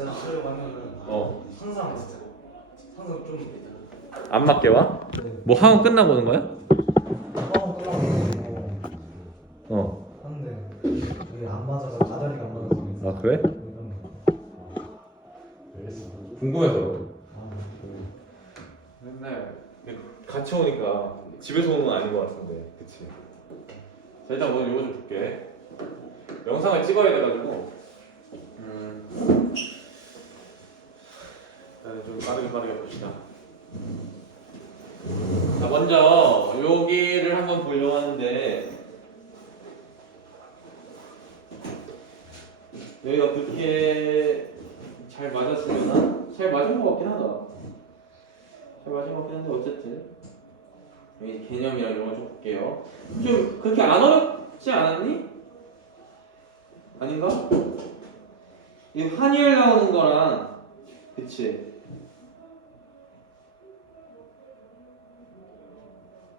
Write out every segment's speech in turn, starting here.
진짜 쓰려고 하면은 항상 좀 안 맞게 와? 네. 뭐 학원 끝나고 오는 거야? 끝나고 하는데 이게 안 맞아서 가다리가 안 맞아서 아 그래? 궁금해서. 맨날 같이 오니까 집에서 오는 건 아닌 것 같은데, 그치? 자, 일단 오늘 이거 좀 볼게. 영상을 찍어야 돼가지고 일단 좀 빠르게 봅시다. 자, 먼저 여기를 한번 보려고 하는데 여기가 그렇게 잘 맞았으려나? 잘 맞은 것 같긴 하다. 잘 맞은 것 같긴 한데 어쨌든 여기 개념이랑 이런 거 좀 볼게요. 좀 그렇게 안 어렵지 않았니? 아닌가? 이 환율 나오는 거랑 그치?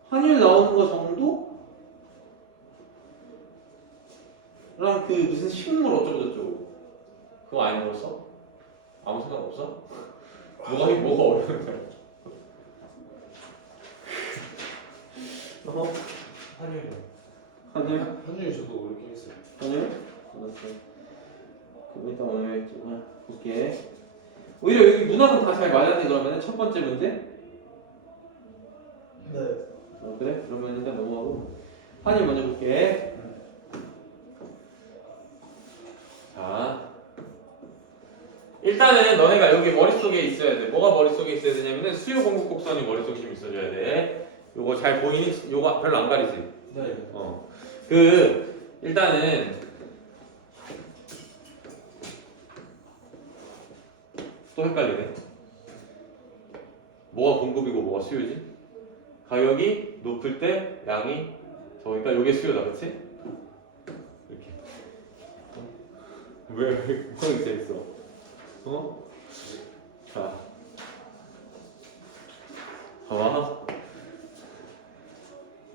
환율 나오는 거 정도? 랑 그 무슨 식물 어쩌고저쩌고 그거 안 읽었어? 아무 생각 없어? 뭐가 어려운데? 한율이 저도 그렇게 했어요. 환율? 알았어. 그럼 일단 오늘 좀 볼게. 오히려 여기 문학은 다 잘 맞았네. 그러면 첫 번째 문제? 네. 그래? 그러면 일단 넘어가고 환율 먼저 볼게. 자, 일단은 너네가 여기 머릿속에 있어야 돼. 뭐가 머릿속에 있어야 되냐면은 수요 공급 곡선이 머릿속에 좀 있어줘야 돼. 요거 잘 보이니? 요거 별로 안 가리지? 네. 일단은 또 헷갈리네. 뭐가 공급이고 뭐가 수요지? 가격이 높을 때 양이 적으니까 요게 수요다, 그치? 이렇게. 왜 이렇게 있어? 자, 봐봐.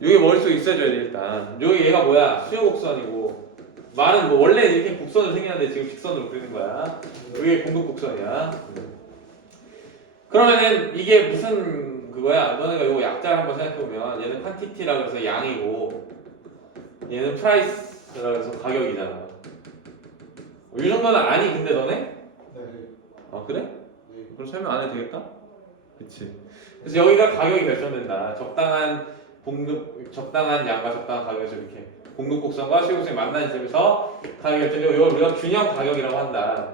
여기 머릿속에 있어줘야 돼, 일단. 여기 얘가 뭐야? 수요 곡선이고. 말은 뭐 원래 이렇게 곡선을 생겼는데 지금 직선으로 그리는 거야. 여기 공급 곡선이야. 그러면은 이게 무슨 그거야? 너네가 이거 약자를 한번 생각해보면 얘는 퀀티티라 그래서 양이고 얘는 프라이스라 그래서 가격이잖아. 이 정도는 아니 근데 너네? 네. 아 그래? 네. 그럼 설명 안 해도 되겠다? 그치. 그래서 여기가 가격이 결정된다. 적당한 공급, 적당한 양과 적당한 가격에서 이렇게 공급 곡선과 수요 곡선이 만나는 지점에서 가격이 결정되고 이걸 우리가 균형 가격이라고 한다.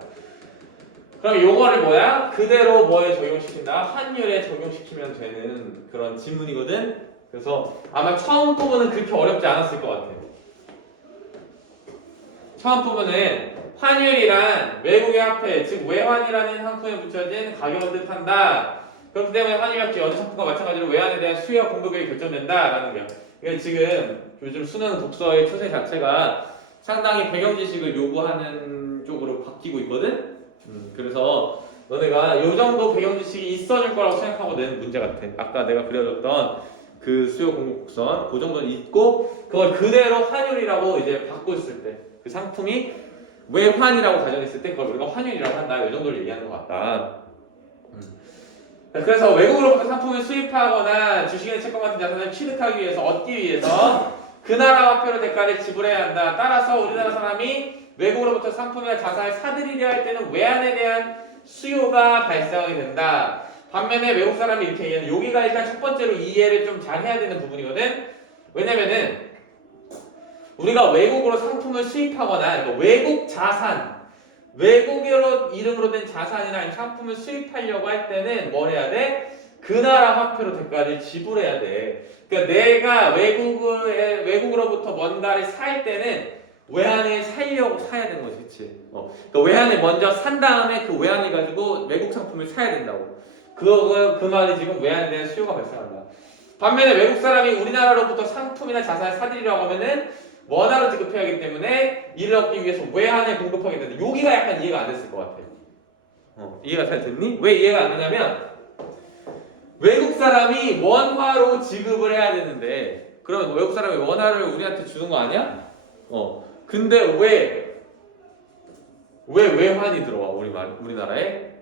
그럼 요거를 뭐야? 그대로 뭐에 적용시킨다? 환율에 적용시키면 되는 그런 지문이거든? 그래서 아마 처음 부분은 그렇게 어렵지 않았을 것 같아. 처음 부분은 환율이란 외국의 화폐, 즉 외환이라는 상품에 붙여진 가격을 뜻한다. 그렇기 때문에 환율값이 어느 상품과 마찬가지로 외환에 대한 수요와 공급이 결정된다라는 거야. 그러니까 지금 요즘 수능 독서의 추세 자체가 상당히 배경 지식을 요구하는 쪽으로 바뀌고 있거든? 그래서 너네가 요 정도 배경 지식이 있어질 거라고 생각하고 낸 문제 같아. 아까 내가 그려줬던 그 수요 공급 곡선 그 정도는 있고 그걸 그대로 환율이라고 이제 바꿨을 때 그 상품이 외환이라고 가정했을 때 그걸 우리가 환율이라고 한다. 이 정도를 얘기하는 것 같다. 그래서 외국으로부터 상품을 수입하거나 주식이나 채권 같은 자산을 취득하기 위해서 얻기 위해서 그 나라 화폐로 대가를 지불해야 한다. 따라서 우리나라 사람이 외국으로부터 상품이나 자산을 사들이려 할 때는 외환에 대한 수요가 발생하게 된다. 반면에 외국 사람이 이렇게 얘기하는 여기가 일단 첫 번째로 이해를 좀 잘 해야 되는 부분이거든. 왜냐면은 우리가 외국으로 상품을 수입하거나 그러니까 외국 자산, 외국으로 이름으로 된 자산이나 아니면 상품을 수입하려고 할 때는 뭘 해야 돼? 그 나라 화폐로 대가를 지불해야 돼. 그러니까 내가 외국으로부터 뭔가를 살 때는 외환을 사야 되는 거지, 그치? 그러니까 외환을 먼저 산 다음에 그 외환을 가지고 외국 상품을 사야 된다고. 그 말이 지금 외환에 대한 수요가 발생한다. 반면에 외국 사람이 우리나라로부터 상품이나 자산을 사들이려고 하면은 원화로 지급해야 하기 때문에 이를 얻기 위해서 외환을 공급하게 되는데 여기가 약간 이해가 안 됐을 것 같아. 이해가 잘 됐니? 왜 이해가 안 되냐면 외국 사람이 원화로 지급을 해야 되는데 그러면 외국 사람이 원화를 우리한테 주는 거 아니야? 근데 왜 외환이 들어와 우리나라에?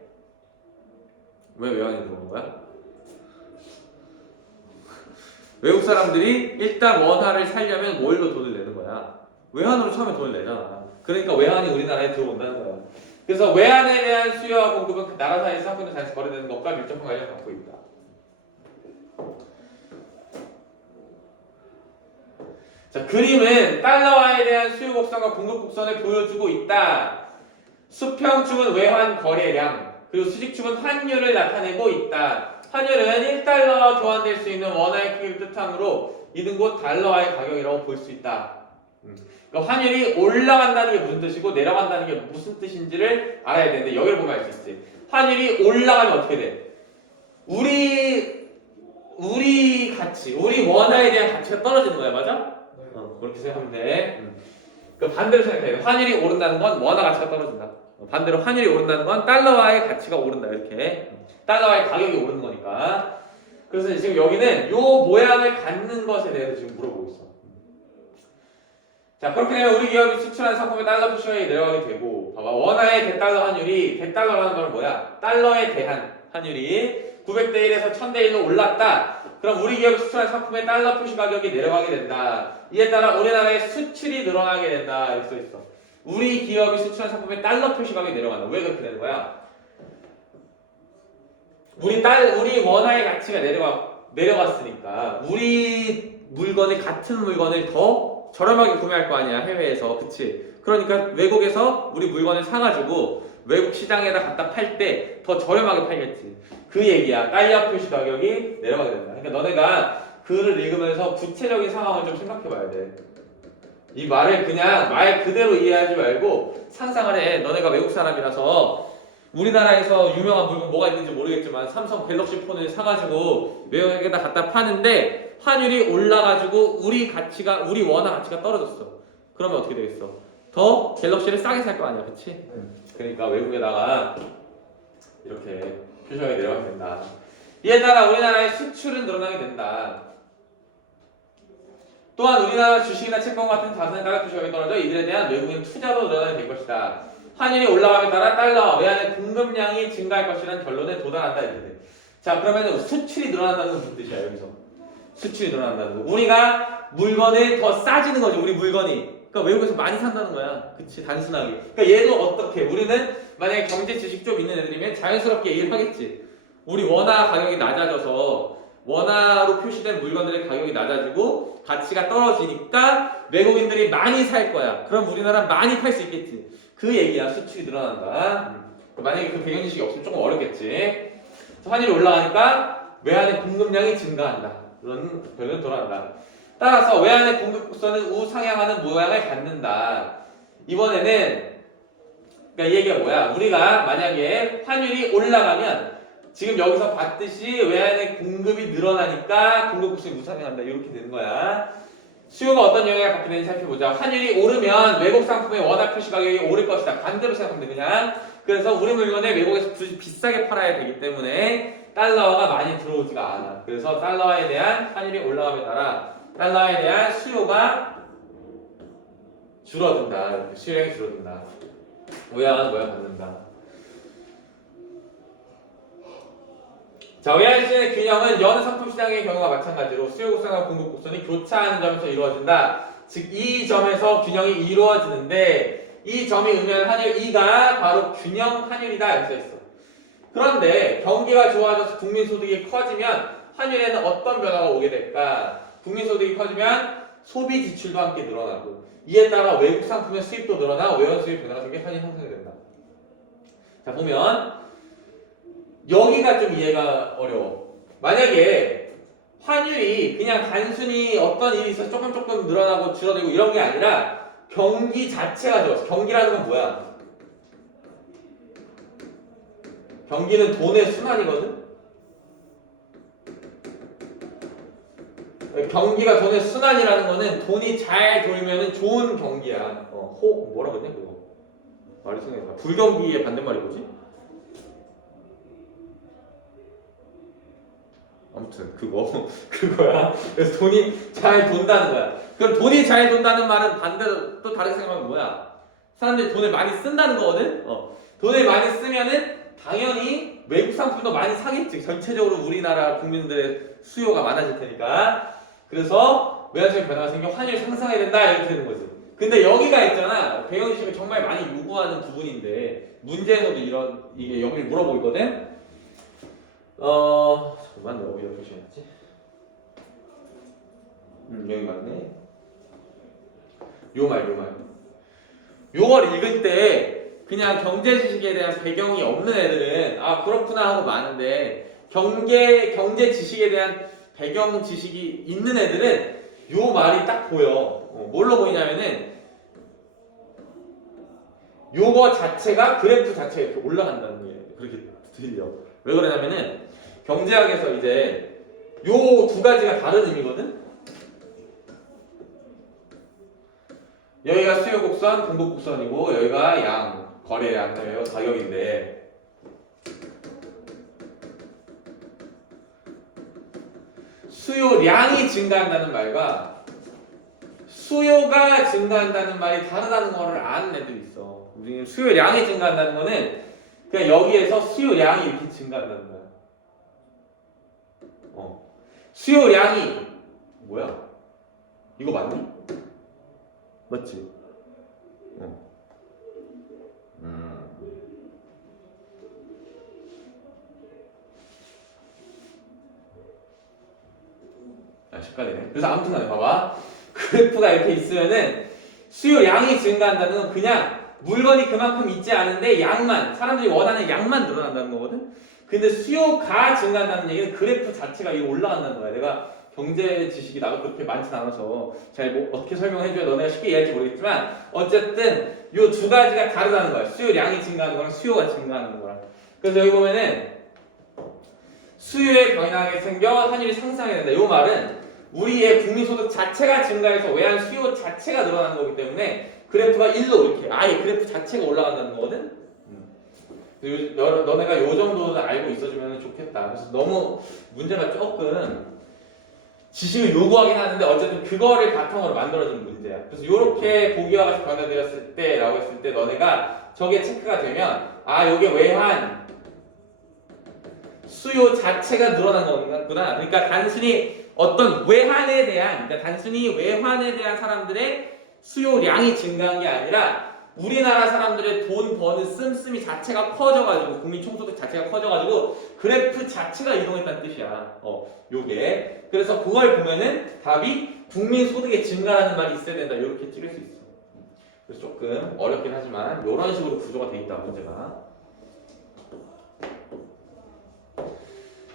왜 외환이 들어오는 거야? 외국 사람들이 일단 원화를 살려면 뭘로 돈을 내는 거야? 외환으로 처음에 돈을 내잖아. 그러니까 외환이 우리나라에 들어온다는 거야. 그래서 외환에 대한 수요와 공급은 그 나라 사이에서 상품을 다시 거래되는 것과 밀접한 관련을 갖고 있다. 자, 그림은 달러화에 대한 수요 곡선과 공급 곡선을 보여주고 있다. 수평축은 외환 거래량, 그리고 수직축은 환율을 나타내고 있다. 환율은 1달러와 교환될 수 있는 원화의 크기를 뜻하므로 이는 곧 달러화의 가격이라고 볼 수 있다. 그러니까 환율이 올라간다는 게 무슨 뜻이고 내려간다는 게 무슨 뜻인지를 알아야 되는데 여기를 보면 알 수 있지. 환율이 올라가면 어떻게 돼? 우리 가치, 우리 원화에 대한 가치가 떨어지는 거야, 맞아? 그렇게 생각하면 돼. 그 반대로 생각해야 돼. 환율이 오른다는 건 원화 가치가 떨어진다. 반대로 환율이 오른다는 건 달러화의 가치가 오른다. 이렇게 달러화의 가격이 오르는 거니까. 그래서 지금 여기는 요 모양을 갖는 것에 대해서 지금 물어보고 있어. 자, 그렇게 되면 우리 기업이 수출한 상품의 달러 표시가 내려가게 되고, 봐봐, 원화의 대달러 환율이, 대달러라는 건 뭐야? 달러에 대한 환율이 900대 1에서 1000대 1로 올랐다. 그럼 우리 기업이 수출한 상품의 달러 표시 가격이 내려가게 된다. 이에 따라 우리나라의 수출이 늘어나게 된다. 이렇게 써있어. 우리 기업이 수출한 상품의 달러 표시 가격이 내려간다. 왜 그렇게 되는 거야? 우리 원화의 가치가 내려갔으니까 우리 물건을, 같은 물건을 더 저렴하게 구매할 거 아니야, 해외에서. 그치? 그러니까 외국에서 우리 물건을 사가지고 외국 시장에다 갖다 팔 때 더 저렴하게 팔겠지. 그 얘기야. 달러 표시 가격이 내려가게 된다. 그러니까 너네가 글을 읽으면서 구체적인 상황을 좀 생각해 봐야 돼. 이 말을 그냥 말 그대로 이해하지 말고 상상을 해. 너네가 외국 사람이라서 우리나라에서 유명한 물건 뭐가 있는지 모르겠지만 삼성 갤럭시 폰을 사가지고 외국에다 갖다 파는데 환율이 올라가지고 우리 원화 가치가 떨어졌어. 그러면 어떻게 되겠어? 더 갤럭시를 싸게 살 거 아니야, 그치? 그러니까 외국에다가 이렇게 표시하게 내려가게 된다. 이에 따라 우리나라의 수출은 늘어나게 된다. 또한 우리나라 주식이나 채권 같은 자산의 달러 표시가 떨어져 이들에 대한 외국인 투자도 늘어나게 될 것이다. 환율이 올라감에 따라 달러 외환의 공급량이 증가할 것이라는 결론에 도달한다. 이렇게 돼. 자, 그러면 수출이 늘어난다는 건 무슨 뜻이야, 여기서? 수출이 늘어난다는 거. 우리가 물건을 더 싸지는 거지, 우리 물건이. 그러니까 외국에서 많이 산다는 거야. 그치, 단순하게. 그러니까 얘도 어떻게, 우리는 만약에 경제 지식 좀 있는 애들이면 자연스럽게 얘기를 하겠지. 우리 원화 가격이 낮아져서 원화로 표시된 물건들의 가격이 낮아지고 가치가 떨어지니까 외국인들이 많이 살 거야. 그럼 우리나라 많이 팔 수 있겠지. 그 얘기야. 수출이 늘어난다. 만약에 그 배경 지식이 없으면 조금 어렵겠지. 환율이 올라가니까 외환의 공급량이 증가한다. 그런 결론이 돌아간다. 따라서 외환의 공급 곡선은 우상향하는 모양을 갖는다. 이번에는 그러니까 이 얘기가 뭐야? 우리가 만약에 환율이 올라가면 지금 여기서 봤듯이 외환의 공급이 늘어나니까 공급 곡선이 우상향한다. 이렇게 되는 거야. 수요가 어떤 영향을 받게 되는지 살펴보자. 환율이 오르면 외국 상품의 원화 표시 가격이 오를 것이다. 반대로 생각하면 돼, 그냥. 그래서 우리 물건을 외국에서 비싸게 팔아야 되기 때문에 달러가 많이 들어오지가 않아. 그래서 달러에 대한 환율이 올라감에 따라 달러에 대한 수요가 줄어든다. 수요량이 줄어든다. 모양은 받는다. 자, 외환 시장의 균형은 여느 상품 시장의 경우와 마찬가지로 수요 곡선과 공급 곡선이 교차하는 점에서 이루어진다. 즉, 이 점에서 균형이 이루어지는데 이 점이 의미하는 환율 E가 바로 균형 환율이다. 이렇게 써있어. 그런데 경기가 좋아져서 국민소득이 커지면 환율에는 어떤 변화가 오게 될까? 국민소득이 커지면 소비 지출도 함께 늘어나고 이에 따라 외국 상품의 수입도 늘어나 외환 수입 변화가 생겨 환율이 형성이 된다. 자, 보면 여기가 좀 이해가 어려워. 만약에 환율이 그냥 단순히 어떤 일이 있어서 조금 늘어나고 줄어들고 이런 게 아니라 경기 자체가 좋았어. 경기라는 건 뭐야? 경기는 돈의 순환이거든? 경기가 돈의 순환이라는 거는 돈이 잘 돌면 좋은 경기야. 뭐라고 했냐, 그거? 말이 생각나. 불경기의 반대말이 뭐지? 아무튼 그거야. 그래서 돈이 잘 돈다는 거야. 그럼 돈이 잘 돈다는 말은 반대로 또 다르게 생각하면 뭐야? 사람들이 돈을 많이 쓴다는 거거든. 돈을 많이 쓰면은 당연히 외국 상품도 많이 사겠지. 전체적으로 우리나라 국민들의 수요가 많아질 테니까. 그래서 외환시장 변화가 생겨 환율이 상승해야 된다 이렇게 되는 거지. 근데 여기가 있잖아. 배경지식이 정말 많이 요구하는 부분인데 문제에서도 이게 여기를 물어보고 있거든. 잠깐만 내가 어디다 표시했지? 여기 맞네. 요걸 읽을 때 그냥 경제 지식에 대한 배경이 없는 애들은 아 그렇구나 하고 마는데 경제 지식에 대한 배경 지식이 있는 애들은 요 말이 딱 보여. 뭘로 보이냐면은 요거 자체가 그래프 자체가 이렇게 올라간다는 게 그렇게 들려. 왜 그러냐면은 경제학에서 이제 요 두 가지가 다른 의미거든. 여기가 수요 곡선, 공급 곡선이고 여기가 양, 거래량, 여기가 가격인데 수요량이 증가한다는 말과 수요가 증가한다는 말이 다르다는 거를 아는 애들이 있어. 우리 수요량이 증가한다는 거는 그냥 여기에서 수요량이 이렇게 증가한다는 거야. 수요량이 뭐야? 이거 맞니? 맞지? 헷갈리네. 그래서 아무튼 간에 봐봐. 그래프가 이렇게 있으면은 수요량이 증가한다는 건 그냥 물건이 그만큼 있지 않은데 양만, 사람들이 원하는 양만 늘어난다는 거거든? 근데 수요가 증가한다는 얘기는 그래프 자체가 이거 올라간다는 거야. 내가 경제 지식이 나도 그렇게 많진 않아서 잘 뭐 어떻게 설명해줘야 너네가 쉽게 이해할지 모르겠지만 어쨌든 요 두 가지가 다르다는 거야. 수요량이 증가하는 거랑 수요가 증가하는 거랑. 그래서 여기 보면은 수요의 변화가 생겨 환율이 상승하게 된다. 요 말은 우리의 국민소득 자체가 증가해서 외환 수요 자체가 늘어나는 거기 때문에 그래프가 1로 이렇게 아예 그래프 자체가 올라간다는 거거든. 너네가 요 정도는 알고 있어주면 좋겠다. 그래서 너무 문제가 조금 지식을 요구하긴 하는데 어쨌든 그거를 바탕으로 만들어진 문제야. 그래서 요렇게 보기와 같이 변화되었을 때라고 했을 때 너네가 저게 체크가 되면 아 요게 외환 수요 자체가 늘어난 거구나. 그러니까 단순히 어떤 외환에 대한 사람들의 수요량이 증가한 게 아니라 우리나라 사람들의 돈 버는 씀씀이 자체가 커져가지고 국민 총소득 자체가 커져가지고 그래프 자체가 이동했다는 뜻이야. 요게 그래서 그걸 보면은 답이 국민 소득의 증가라는 말이 있어야 된다. 이렇게 찍을 수 있어. 그래서 조금 어렵긴 하지만 이런 식으로 구조가 돼 있다 문제가.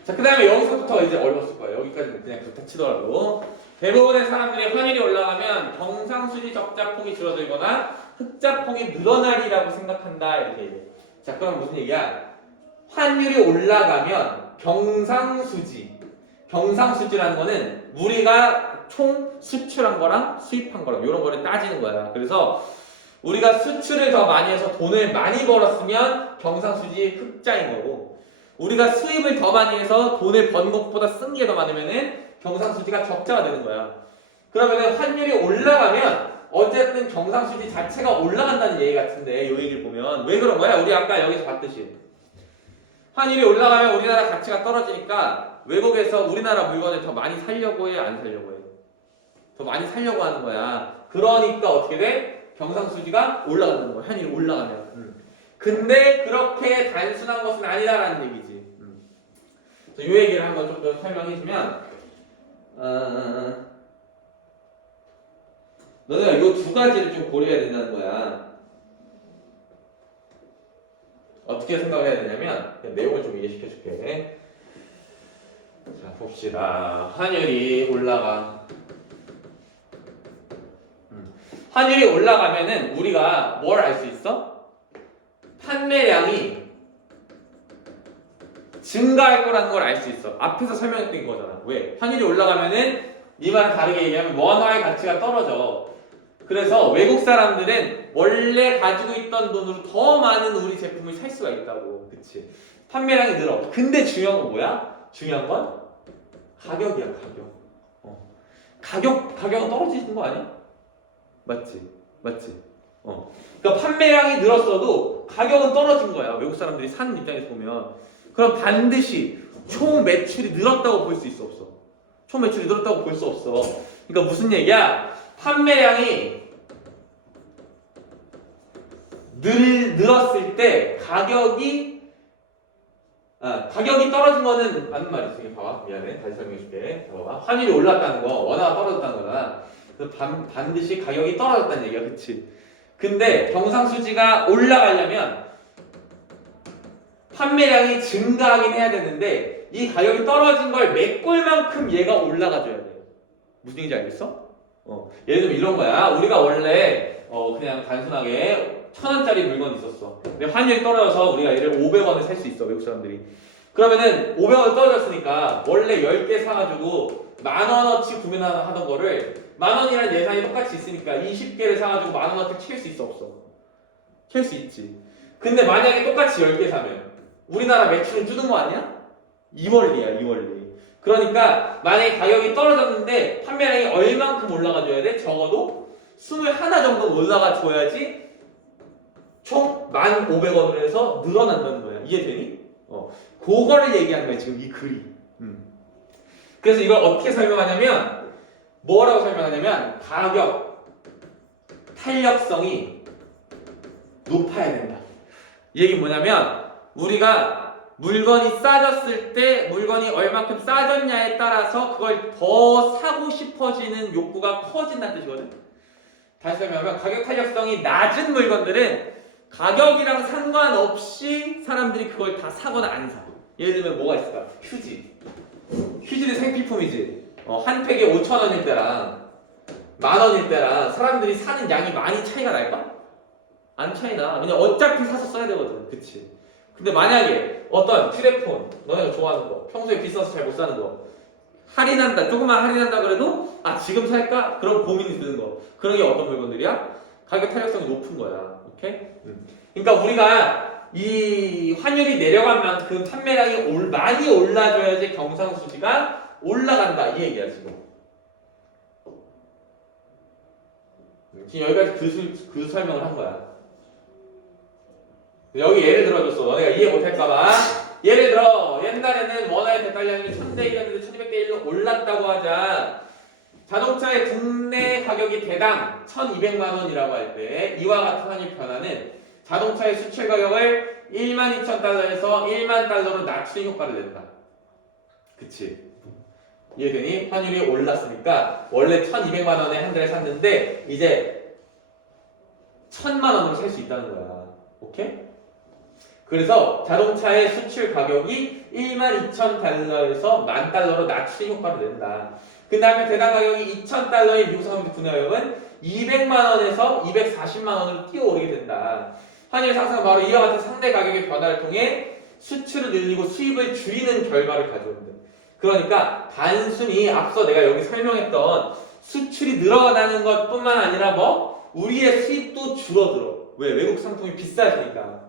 자, 그 다음에 여기서부터 이제 어려웠을 거예요. 여기까지는 그냥 그렇다 치더라도 대부분의 사람들이 환율이 올라가면 경상수지 적자폭이 줄어들거나 흑자폭이 늘어나리라고 생각한다 이렇게 얘기해. 자, 그럼 무슨 얘기야? 환율이 올라가면 경상수지라는 거는 우리가 총 수출한 거랑 수입한 거랑 이런 거를 따지는 거야. 그래서 우리가 수출을 더 많이 해서 돈을 많이 벌었으면 경상수지 흑자인 거고 우리가 수입을 더 많이 해서 돈을 번 것보다 쓴 게 더 많으면은 경상수지가 적자가 되는 거야. 그러면은 환율이 올라가면 어쨌든 경상수지 자체가 올라간다는 얘기 같은데 이 얘기를 보면 왜 그런 거야? 우리 아까 여기서 봤듯이 환율이 올라가면 우리나라 가치가 떨어지니까 외국에서 우리나라 물건을 더 많이 사려고 해? 안 사려고 해? 더 많이 사려고 하는 거야. 그러니까 어떻게 돼? 경상수지가 올라간다는 거야. 환율이 올라가면. 근데 그렇게 단순한 것은 아니다라는 얘기지. 이 얘기를 한번 좀 더 설명해주면 너네가 이 두 가지를 좀 고려해야 된다는 거야. 어떻게 생각을 해야 되냐면 내용을 좀 이해시켜 줄게. 자 봅시다. 환율이 올라가. 환율이 올라가면은 우리가 뭘 알 수 있어? 판매량이 증가할 거라는 걸 알 수 있어. 앞에서 설명했던 거잖아. 왜? 환율이 올라가면은 이 말은 다르게 얘기하면 원화의 가치가 떨어져. 그래서 외국 사람들은 원래 가지고 있던 돈으로 더 많은 우리 제품을 살 수가 있다고. 그치? 판매량이 늘어. 근데 중요한 건 뭐야? 중요한 건 가격이야, 가격. 가격은 떨어지는 거 아니야? 맞지? 그러니까 판매량이 늘었어도 가격은 떨어진 거야. 외국 사람들이 사는 입장에서 보면. 그럼 반드시 총 매출이 늘었다고 볼 수 있어, 없어? 총 매출이 늘었다고 볼 수 없어. 그러니까 무슨 얘기야? 판매량이 늘었을 때 가격이 떨어진 거는 맞는 말이지. 이게 봐봐. 미안해. 다시 설명해 줄게. 봐봐. 환율이 올랐다는 거, 원화가 떨어졌다는 거잖아. 그래서 반드시 가격이 떨어졌다는 얘기야. 그치? 근데 경상수지가 올라가려면 판매량이 증가하긴 해야 되는데 이 가격이 떨어진 걸 메꿀 만큼 얘가 올라가줘야 돼. 무슨 얘기인지 알겠어? 예를 들면 이런 거야. 우리가 원래 그냥 단순하게 1,000원짜리 물건이 있었어. 근데 환율이 떨어져서 우리가 얘를 500원에 살 수 있어. 외국 사람들이. 그러면은 500원 떨어졌으니까 원래 10개 사가지고 10,000원어치 구매하던 거를 10,000원이라는 예산이 똑같이 있으니까 20개를 사가지고 10,000원어치 칠 수 있어, 없어? 칠 수 있지. 근데 만약에 똑같이 10개 사면 우리나라 매출은 줄는 거 아니야? 이 원리야, 이 원리. 그러니까 만약에 가격이 떨어졌는데 판매량이 얼만큼 올라가줘야 돼? 적어도 21 정도 올라가줘야지 총 1,500원으로 해서 늘어난다는 거야. 이해되니? 그거를 얘기하는 거야, 지금 이 글이. 그래서 이걸 어떻게 설명하냐면 뭐라고 설명하냐면 가격 탄력성이 높아야 된다. 이 얘기는 뭐냐면 우리가 물건이 싸졌을 때 물건이 얼마큼 싸졌냐에 따라서 그걸 더 사고 싶어지는 욕구가 커진다는 뜻이거든. 다시 설명하면 가격 탄력성이 낮은 물건들은 가격이랑 상관없이 사람들이 그걸 다 사거나 안 사. 예를 들면 뭐가 있을까? 휴지. 휴지는 생필품이지. 한 팩에 5,000원일 때랑 10,000원일 때랑 사람들이 사는 양이 많이 차이가 날까? 안 차이나. 왜냐면 어차피 사서 써야 되거든. 그치? 근데 만약에 어떤 휴대폰, 너네가 좋아하는 거, 평소에 비싸서 잘 못 사는 거 할인한다, 조금만 할인한다 그래도 지금 살까? 그런 고민이 드는 거. 그런 게 어떤 물건들이야? 가격 탄력성이 높은 거야. 오케이? 그러니까 우리가 이 환율이 내려간 만큼 판매량이 많이 올라줘야지 경상수지가 올라간다. 이 얘기야, 지금. 지금 여기까지 그 설명을 한 거야. 여기 예를 들어줬어. 너네가 이해 못할까봐. 예를 들어 옛날에는 원화의 대달량이 1,000대 1이었는데 1,200대 1로 올랐다고 하자. 자동차의 국내 가격이 대당 1,200만 원이라고 할 때 이와 같은 환율 변화는 자동차의 수출 가격을 12,000달러에서 1만 달러로 낮추는 효과를 낸다. 그치? 이해되니? 환율이 올랐으니까 원래 1,200만 원에 한 달에 샀는데 이제 1,000만 원으로 살 수 있다는 거야. 오케이? 그래서 자동차의 수출 가격이 12,000달러에서 10,000달러로 낮추는 효과를 낸다. 그 다음에 대당 가격이 2,000달러의 미국 상업의 국내 가격은 200만 원에서 240만 원으로 뛰어오르게 된다. 환율 상승은 바로 이와 같은 상대 가격의 변화를 통해 수출을 늘리고 수입을 줄이는 결과를 가져온다. 그러니까 단순히 앞서 내가 여기 설명했던 수출이 늘어나는 것뿐만 아니라 우리의 수입도 줄어들어. 왜? 외국 상품이 비싸지니까.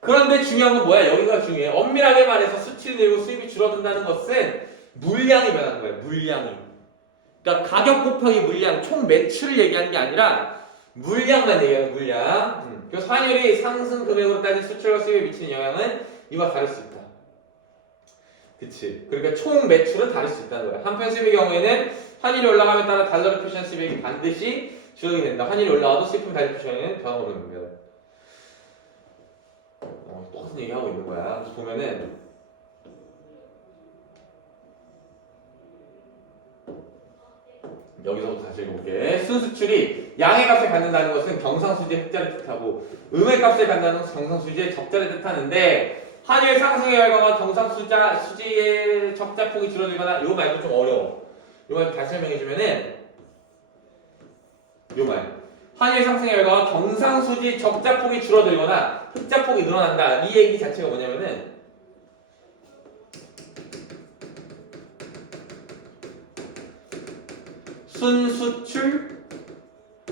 그런데 중요한 건 뭐야? 여기가 중요해. 엄밀하게 말해서 수출이 늘고 수입이 줄어든다는 것은 물량이 변하는 거예요. 물량이. 그러니까 가격 곱하기 물량, 총 매출을 얘기하는 게 아니라 물량만 얘기해요. 물량. 그래서 환율이 상승 금액으로 따진 수출과 수입에 미치는 영향은 이와 다를 수 있다. 그치? 그러니까 총 매출은 다를 수 있다는 거야. 한편 수입의 경우에는 환율이 올라가면 따라 달러를 표시한 수입액이 반드시 줄어들게 된다. 환율이 올라가도 수입품 달러 표시에는 변화가 오는 겁니다. 똑같은 얘기하고 있는 거야. 그래서 보면은 여기서부터 다시 읽어볼게. 순수출이 양의 값을 갖는다는 것은 경상수지의 흑자를 뜻하고 음의 값을 갖는다는 것은 경상수지의 적자를 뜻하는데 환율 상승의 결과가 경상수지의 적자폭이 줄어들거나 요 말도 좀 어려워. 요 말 다시 설명해주면은 요 말. 환율 상승의 결과가 경상수지 적자폭이 줄어들거나 흑자폭이 늘어난다. 이 얘기 자체가 뭐냐면은 순수출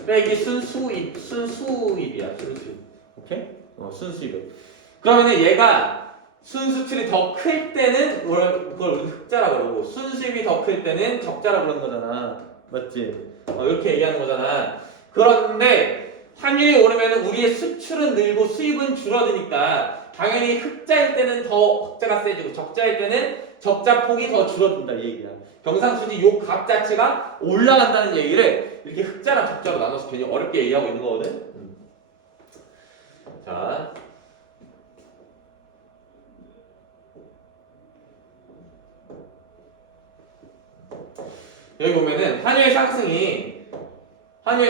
빼기 순수입, 순수입이야. 순수입. 오케이? 순수입. 그러면은 얘가 순수출이 더 클 때는 그걸 우리 흑자라고 그러고 순수입이 더 클 때는 적자라고 그러는 거잖아. 맞지? 이렇게 얘기하는 거잖아. 그런데 환율이 오르면 우리의 수출은 늘고 수입은 줄어드니까 당연히 흑자일 때는 더 흑자가 세지고 적자일 때는 적자 폭이 더 줄어든다 이 얘기야. 경상수지 요 값 자체가 올라간다는 얘기를 이렇게 흑자랑 적자로 나눠서 괜히 어렵게 얘기하고 있는 거거든. 자, 여기 보면은 환율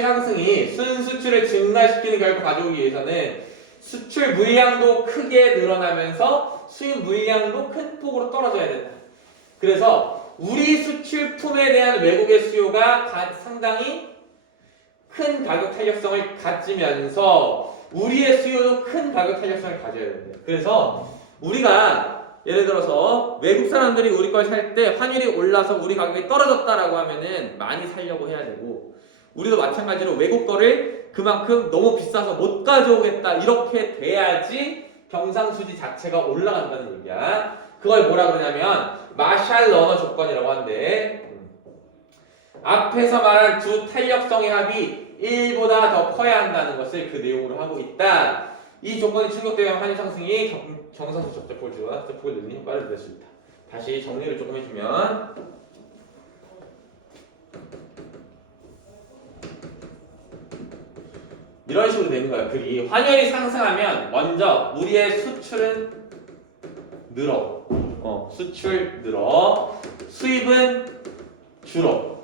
상승이 순수출을 증가시키는 결과 가져오기 위해서는 수출 물량도 크게 늘어나면서 수입 물량도 큰 폭으로 떨어져야 된다. 그래서 우리 수출품에 대한 외국의 수요가 상당히 큰 가격 탄력성을 가지면서 우리의 수요도 큰 가격 탄력성을 가져야 된다. 그래서 우리가 예를 들어서 외국 사람들이 우리 걸 살 때 환율이 올라서 우리 가격이 떨어졌다라고 하면은 많이 살려고 해야 되고, 우리도 마찬가지로 외국 거를 그만큼 너무 비싸서 못 가져오겠다 이렇게 돼야지 경상수지 자체가 올라간다는 얘기야. 그걸 뭐라 그러냐면 마샬 러너 조건이라고 하는데, 앞에서 말한 두 탄력성의 합이 1보다 더 커야 한다는 것을 그 내용으로 하고 있다. 이 조건이 충족되면 환율 상승이 경상수 적자폭을 줄여 적자폭을 늘리는 효과를 낼 수 있다. 다시 정리를 조금 해주면, 이런 식으로 되는 거야. 글이 환율이 상승하면 먼저 우리의 수출은 늘어. 수출 늘어. 수입은 줄어.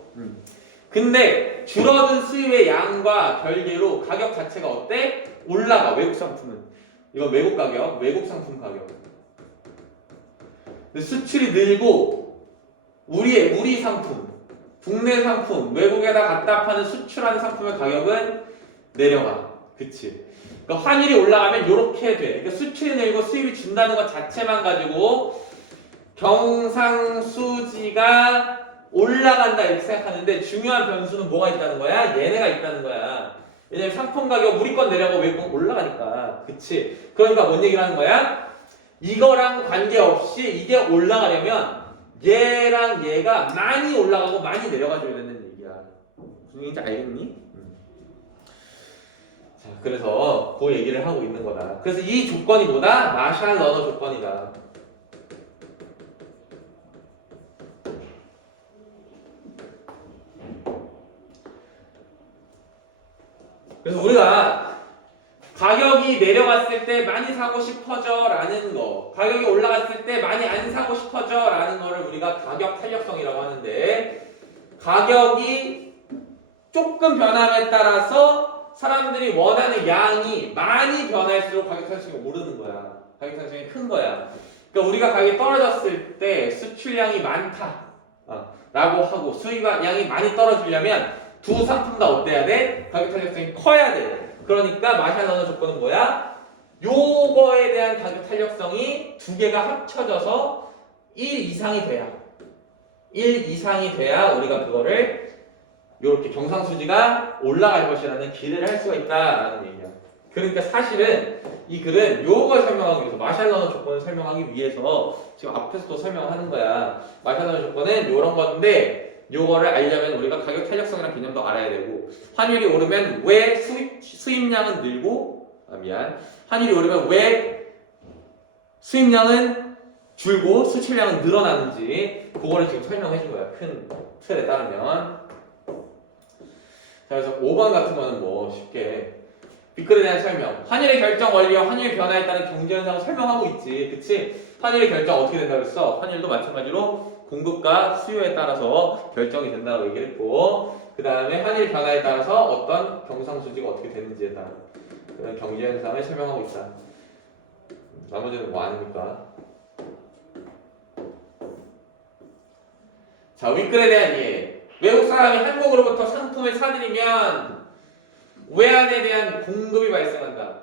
근데 줄어든 수입의 양과 별개로 가격 자체가 어때? 올라가. 외국 상품은. 이건 외국 가격, 외국 상품 가격. 근데 수출이 늘고 우리 상품, 국내 상품, 외국에다 갖다 파는 수출하는 상품의 가격은 내려가. 그치? 그러니까 환율이 올라가면 이렇게 돼. 그러니까 수출이 늘고 수입이 준다는 것 자체만 가지고 경상수지가 올라간다 이렇게 생각하는데, 중요한 변수는 뭐가 있다는 거야? 얘네가 있다는 거야. 왜냐면 상품 가격 우리 건 내려가고 외국 건 올라가니까. 그치? 그러니까 뭔 얘기를 하는 거야? 이거랑 관계없이 이게 올라가려면 얘랑 얘가 많이 올라가고 많이 내려가줘야 되는 얘기야. 무슨 얘기인지 알겠니? 자, 그래서 그 얘기를 하고 있는 거다. 그래서 이 조건이 뭐다? 마샬 러너 조건이다. 그래서 우리가 가격이 내려갔을 때 많이 사고 싶어져 라는 거, 가격이 올라갔을 때 많이 안 사고 싶어져 라는 거를 우리가 가격 탄력성이라고 하는데, 가격이 조금 변함에 따라서 사람들이 원하는 양이 많이 변할수록 가격 탄력성이 오르는 거야. 가격 탄력성이 큰 거야. 그러니까 우리가 가격이 떨어졌을 때 수출량이 많다 라고 하고 수입량이 많이 떨어지려면 두 상품 다 어때야 돼? 가격 탄력성이 커야 돼. 그러니까 마샬 러너 조건은 뭐야? 요거에 대한 가격 탄력성이 두 개가 합쳐져서 1 이상이 돼야 우리가 그거를 요렇게 경상수지가 올라갈 것이라는 기대를 할 수가 있다라는 얘기야. 그러니까 사실은 이 글은 요걸 설명하기 위해서, 마샬 러너 조건을 설명하기 위해서 지금 앞에서도 설명을 하는 거야. 마샬 러너 조건은 요런 건데, 요거를 알려면 우리가 가격 탄력성이라는 개념도 알아야 되고, 환율이 오르면 왜 수입량은 늘고, 환율이 오르면 왜 수입량은 줄고 수출량은 늘어나는지 그거를 지금 설명해 준 거야. 큰 틀에 따르면. 자, 그래서 5번 같은 거는 뭐 쉽게 빅글에 대한 설명, 환율의 결정 원리와 환율 변화에 따른 경제 현상을 설명하고 있지. 그치? 환율의 결정 어떻게 된다 그랬어? 환율도 마찬가지로 공급과 수요에 따라서 결정이 된다고 얘기를 했고, 그 다음에 환율 변화에 따라서 어떤 경상수지가 어떻게 되는지에 따른 그런 경제 현상을 설명하고 있다. 나머지는 뭐 아닙니까? 자, 윗글에 대한 이해. 외국 사람이 한국으로부터 상품을 사들이면 외환에 대한 공급이 발생한다.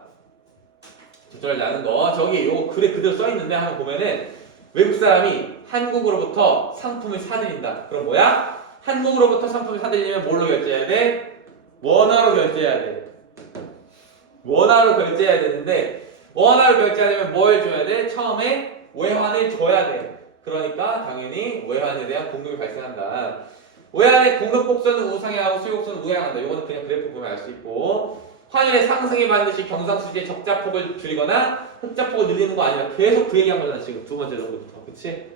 조절을 나는 거. 저기 요거 글에 그대로 써있는데 한번 보면은, 외국 사람이 한국으로부터 상품을 사들인다. 그럼 뭐야? 한국으로부터 상품을 사들이려면 뭘로 결제해야 돼? 원화로 결제해야 돼. 원화로 결제해야 되는데, 원화로 결제하려면 뭘 줘야 돼? 처음에 외환을 줘야 돼. 그러니까 당연히 외환에 대한 공급이 발생한다. 외환의 공급 곡선은 우상향하고 수요 곡선은 우상향한다. 이거는 그냥 그래프 보면 알 수 있고 환율의 상승이 반드시 경상수지의 적자폭을 줄이거나 흑자폭을 늘리는 거 아니라 계속 그 얘기한 거잖아 지금 두 번째 정도부터 그치?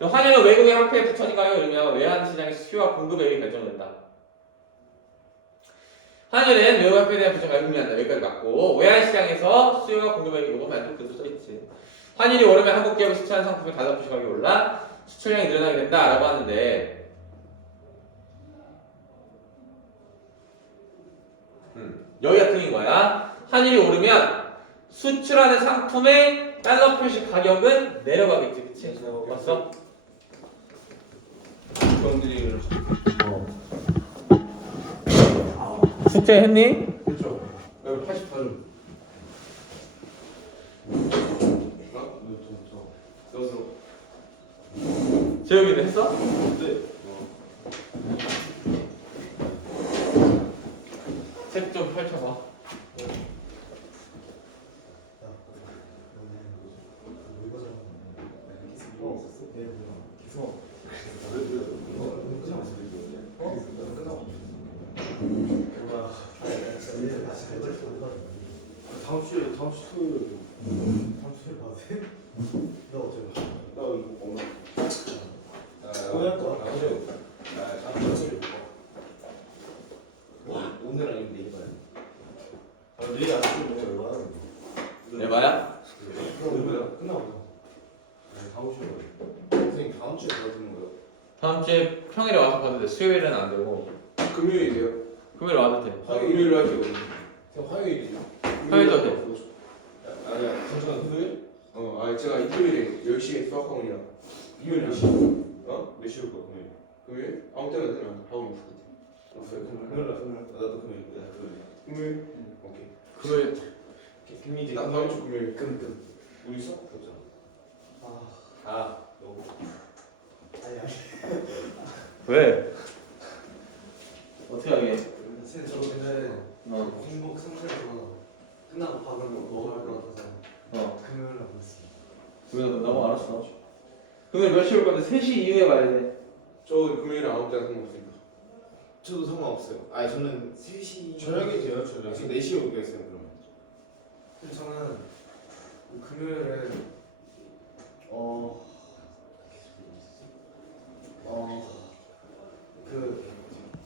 환율은 외국의 화폐에 부처니까요. 이러면 외환 시장의 수요와 공급에 의해 결정된다. 환율은 외국 화폐에 대한 부처가 의미한다. 여기까지 맞고 외환 시장에서 수요와 공급에 의해 이거만 또 그대로 써있지. 환율이 오르면 한국 기업이 수출한 상품의 가격 가격이 올라 수출량이 늘어나게 된다라고 하는데 여기가 틀린 거야. 환율이 오르면 수출하는 상품의 달러 표시 가격은 내려가겠지, 그치? 봤어? 그런들이 숙제 했니? 그렇죠. 여기 84점. 여기서 재혁이는 했어? 네. 책 좀 펼쳐봐. 다음 주에 토요일. 다음 주에 봐도 돼? 너 어째 봐? 나 이거 오늘. 오늘 아니면 내일 봐요. 내일 아침에 얼마나? 에바야? 끝나고. 다음 주에. 선생님 다음 주에 들어주는 거예요? 다음 주에 평일에 와서 봐도 돼. 수요일은 안 되고 금요일이에요? 금요일에 와도 돼. 화요일로 할게요. 그냥 화요일이요. 화요일도 돼. 아니야, 잠깐 금요일? 제가 일요일에 10시에 수학학원이라. 금요일 몇 시? 몇 시에 올 거야, 금요일? 금요일? 아무 때나 되면 하고 있을 것 같아. 나도 금요일. 금요일? 오케이. 금요일 나 다음 주 금요일. 금. 우리 수학 없잖아. 너무. 아니. 왜? 어떻게 하게? 선생님 저 근데 공복 상태에서 끝나고 밥을 먹어야 할 것 같아서 금요일에 안 했어요. 금요일 간다고? 알았어. 금요일 몇 시에 올 건데? 3시 이후에 와야 돼. 저 금요일에 아무 때나 상관없으니까. 저도 상관없어요. 아니 저는 3시 저녁에 돼요, 저녁에. 지금 4시에 오겠어요 그러면. 근데 저는 금요일에